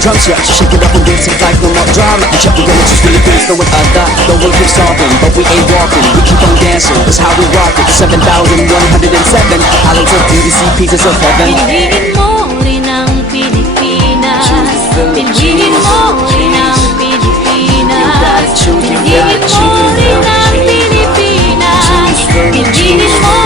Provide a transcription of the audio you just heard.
drums, yeah. So shake it up and dance it like no more drama. Yeah, we're gonna just Philippines, no one other. No one keeps talking, but we ain't walking. We keep on dancing, that's how we rock it. 7,107 islands of beauty, see pieces of heaven. Piliin mo rin ang Pilipinas. Piliin mo rin ang Pilipinas. Piliin mo rin ang Pilipinas. Piliin mo